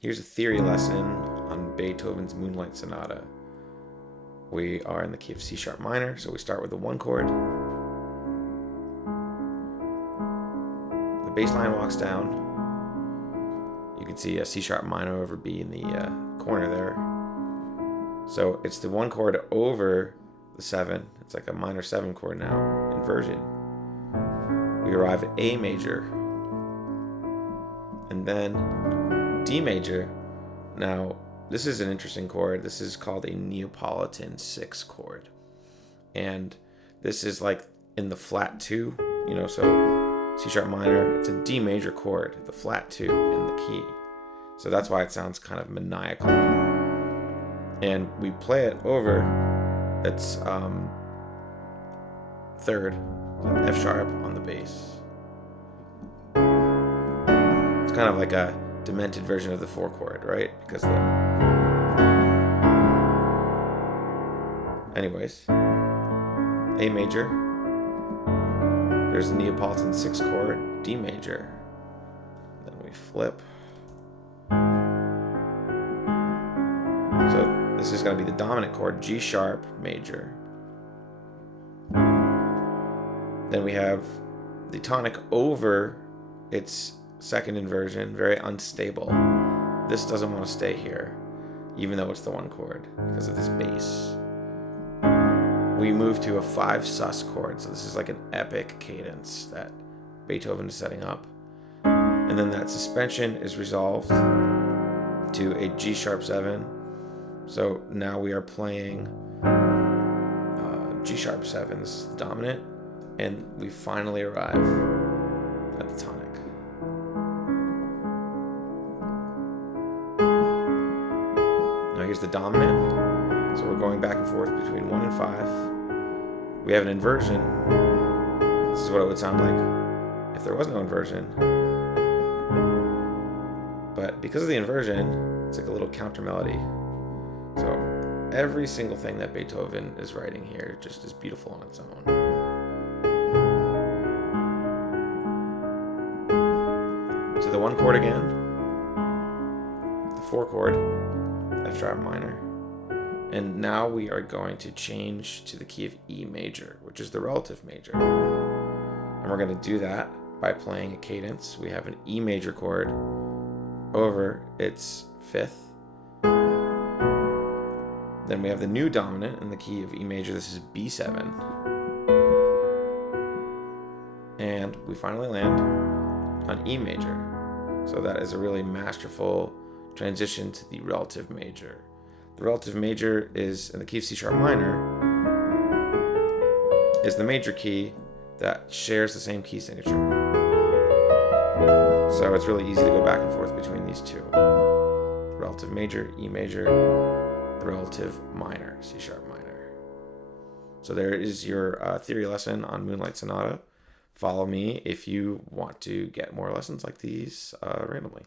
Here's a theory lesson on Beethoven's Moonlight Sonata. We are in the key of C sharp minor, so we start with the 1 chord. The bass line walks down. You can see a C sharp minor over B in the corner there. So it's the 1 chord over the 7. It's like a minor 7 chord now, inversion. We arrive at A major, and then D major. Now, this is an interesting chord. This is called a Neapolitan 6 chord. And this is like in the flat 2, so C sharp minor, it's a D major chord, the flat 2 in the key. So that's why it sounds kind of maniacal. And we play it over, it's 3rd, F sharp on the bass. It's kind of like a demented version of the 4 chord, right? Because anyways, A major, there's the Neapolitan 6 chord, D major, then we flip. So this is going to be the dominant chord, G sharp major. Then we have the tonic over its 2nd inversion, very unstable. This doesn't want to stay here, even though it's the 1 chord, because of this bass. We move to a 5 sus chord, so this is like an epic cadence that Beethoven is setting up. And then that suspension is resolved to a G sharp 7. So now we are playing G sharp 7, this is the dominant, and we finally arrive at the tonic. Now here's the dominant. So we're going back and forth between 1 and 5. We have an inversion. This is what it would sound like if there was no inversion. But because of the inversion, it's like a little counter melody. So every single thing that Beethoven is writing here just is beautiful on its own. To the 1 chord again, the 4 chord, F sharp minor. And now we are going to change to the key of E major, which is the relative major. And we're going to do that by playing a cadence. We have an E major chord over its 5th. Then we have the new dominant in the key of E major. This is B7. And we finally land on E major. So that is a really masterful transition to the relative major. The relative major is in the key of C sharp minor, is the major key that shares the same key signature. So it's really easy to go back and forth between these two. Relative major, E major, the relative minor, C sharp minor. So there is your theory lesson on Moonlight Sonata. Follow me if you want to get more lessons like these randomly.